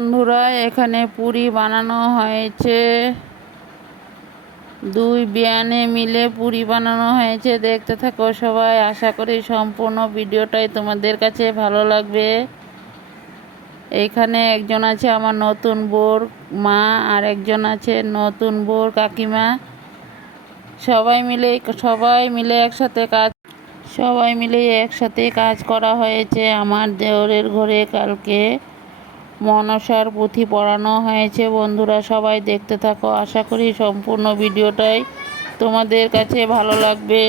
বন্ধুরা, এখানে পুরি বানানো হয়েছে। দুই বিয়ানে মিলে পুরি বানানো হয়েছে। দেখতে থাকো সবাই। আশা করি সম্পূর্ণ ভিডিওটাই তোমাদের কাছে ভালো লাগবে। এখানে একজন আছে আমার নতুন বোর, মা, আর একজন আছে নতুন বোর, কাকিমা। সবাই মিলে সবাই মিলে একসাথে কাজ, সবাই মিলে একসাথে কাজ করা হয়েছে আমার দেওরের ঘরে কালকে। মনসার পুঁথি পড়ানো হয়েছে। বন্ধুরা সবাই দেখতে থাকো। আশা করি সম্পূর্ণ ভিডিওটাই তোমাদের কাছে ভালো লাগবে।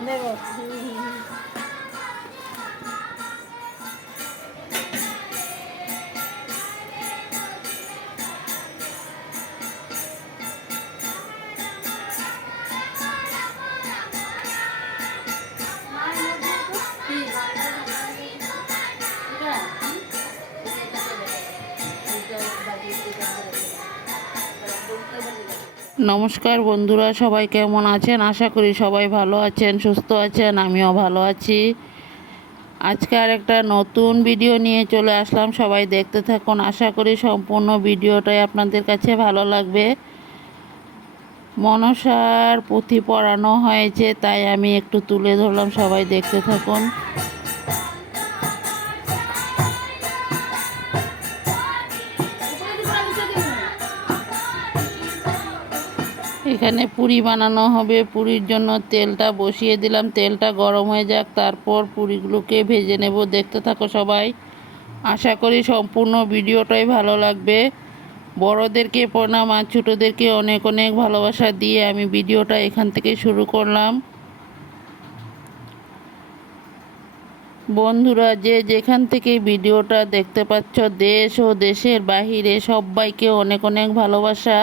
হুম দেবো নমস্কার বন্ধুরা, সবাই কেমন আছেন? আশা করি সবাই ভালো আছেন, সুস্থ আছেন, আমিও ভালো আছি। আজকে আর একটা নতুন ভিডিও নিয়ে চলে আসলাম, সবাই দেখতে থাকুন। আশা করি সম্পূর্ণ ভিডিওটাই আপনাদের কাছে ভালো লাগবে। মনসার পুঁথি পড়ানো হয়েছে, তাই আমি একটু তুলে ধরলাম, সবাই দেখতে থাকুন। এখানে পুরি বানানো হবে। পুরির জন্য তেলটা বসিয়ে দিলাম। তেলটা গরম হয়ে যাক, তারপর পুরিগুলোকে ভেজে নেব। দেখতে থাকো সবাই। আশা করি সম্পূর্ণ ভিডিওটাই ভালো লাগবে। বড়দেরকে প্রণাম আর ছোটোদেরকে অনেক অনেক ভালোবাসা দিয়ে আমি ভিডিওটা এখান থেকে শুরু করলাম। বন্ধুরা, যে যেখান থেকে ভিডিওটা দেখতে পাচ্ছ, দেশ ও দেশের বাহিরে সবাইকে অনেক অনেক ভালোবাসা।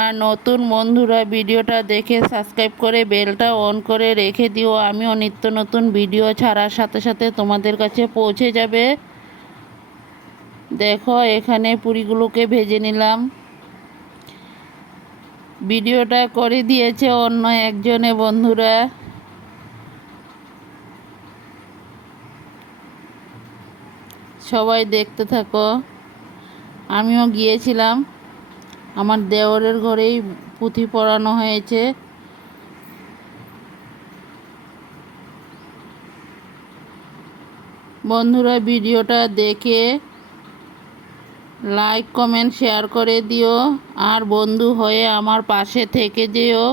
আর নতুন বন্ধুরা ভিডিওটা দেখে সাবস্ক্রাইব করে বেলটা অন করে রেখে দিও। আমিও নিত্য নতুন ভিডিও ছাড়ার সাথে সাথে তোমাদের কাছে পৌঁছে যাবে। দেখো, এখানে পুরিগুলোকে ভেজে নিলাম। ভিডিওটা করে দিয়েছে অন্য একজনে বন্ধুরা। সবাই দেখতে থাকো। আমিও গিয়েছিলাম। আমার দেওরের ঘরেই পুঁথি পড়ানো হয়েছে। বন্ধুরা, ভিডিওটা দেখে লাইক কমেন্ট শেয়ার করে দিও। আর বন্ধু হয়ে আমার পাশে থেকে যেও।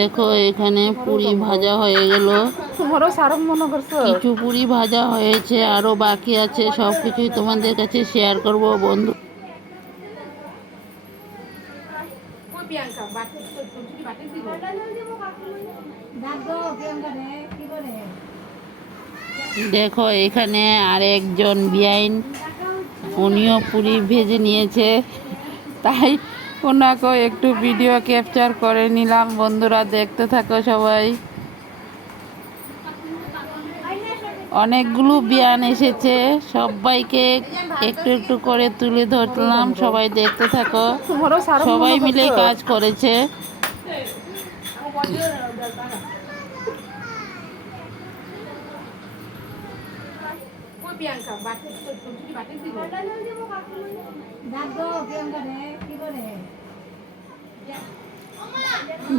দেখো এখানে পুরি ভাজা হয়ে গেল। কিছু পুরি ভাজা হয়েছে আরও বাকি আছে সব কিছুই তোমাদের কাছে শেয়ার করব বন্ধু। দেখো এখানে আরেকজন বিআইন উনিও পুরি ভেজে নিয়েছে। তাই ওনাকেও একটু ভিডিও ক্যাপচার করে নিলাম। বন্ধুরা দেখতে থাকো সবাই। অনেকগুলো বিয়ান এসেছে। সবাইকে একটু একটু করে তুলে ধরলাম। সবাই দেখতে থাকো। সবাই মিলে? কাজ করেছে।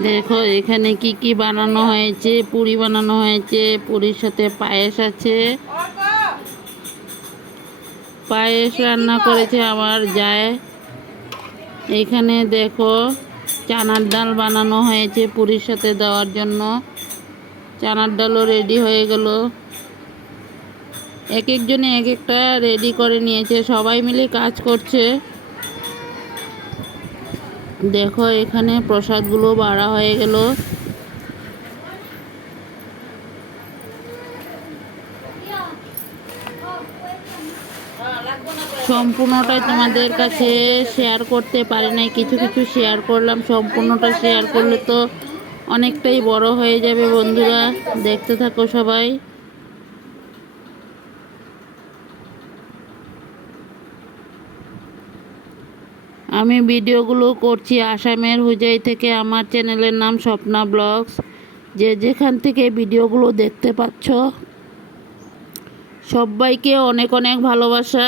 দেখো, এখানে কি কি বানানো হয়েছে, পুরি বানানো হয়েছে, পুরীর সাথে পায়েস আছে। পায়েস রান্না করেছে আমার যায় এখানে দেখো, চানার ডাল বানানো হয়েছে পুরীর সাথে দেওয়ার জন্য। চানার ডালও রেডি হয়ে গেল। এক একজনে এক একটা রেডি করে নিয়েছে। সবাই মিলে কাজ করছে। দেখো, এখানে প্রসাদগুলো বাড়া হয়ে গেল। সম্পূর্ণটাই তোমাদের কাছে শেয়ার করতে পারি নাই। কিছু কিছু শেয়ার করলাম, সম্পূর্ণটা শেয়ার করলে তো অনেকটাই বড় হয়ে যাবে বন্ধুরা। দেখতে থাকো সবাই। আমি ভিডিওগুলো করছি আসামের হুজাই থেকে আমার চ্যানেলের নাম স্বপ্না ব্লগস। যে যেখান থেকে ভিডিওগুলো দেখতে পাচ্ছ, সবাইকে অনেক অনেক ভালোবাসা।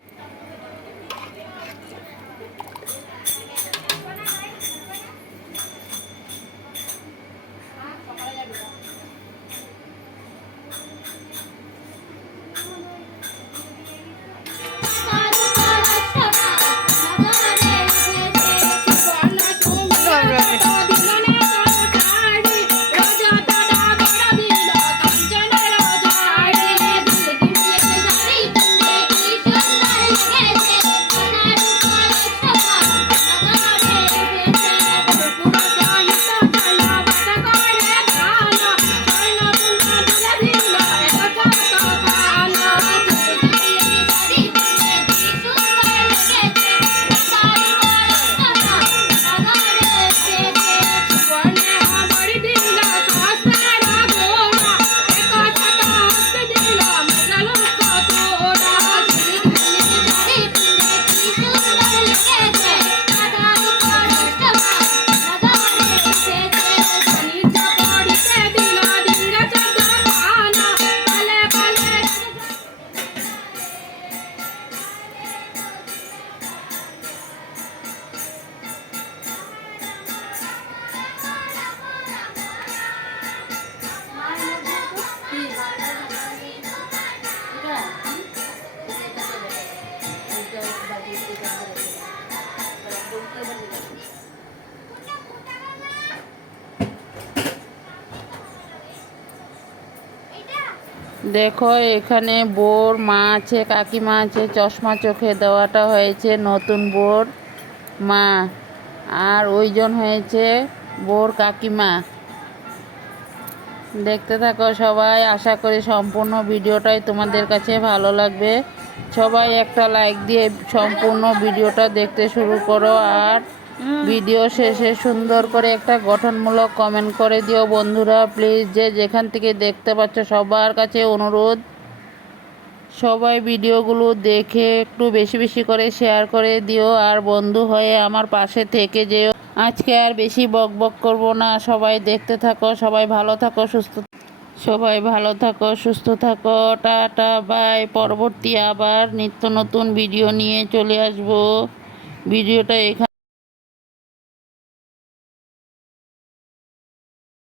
দেখো, এখানে বোর, মা আছে, কাকিমা আছে, চশমা চোখে দেওয়াটা হয়েছে নতুন বোর, মা। আর ওইজন হয়েছে বোর, কাকিমা। দেখতে থাকো সবাই, আশা করি সম্পূর্ণ ভিডিওটাই তোমাদের কাছে ভালো লাগবে। সবাই একটা লাইক দিয়ে সম্পূর্ণ ভিডিওটা দেখতে শুরু করো, আর ভিডিও শেষে সুন্দর করে একটা গঠনমূলক কমেন্ট করে দিও বন্ধুরা। প্লিজ যে যেখান থেকে দেখতে পাচ্ছ সবার কাছে অনুরোধ, সবাই ভিডিওগুলো দেখে একটু বেশি বেশি করে শেয়ার করে দিও। আর বন্ধু হয়ে আমার পাশে থেকে যেও। আজকে আর বেশি বক বক করব না। সবাই দেখতে থাকো, সবাই ভালো থাকো, সুস্থ সবাই ভালো থাকো, সুস্থ থাকো। টাটা বাই পরবর্তী আবার নিত্য নতুন ভিডিও নিয়ে চলে আসব। ভিডিওটা এখানে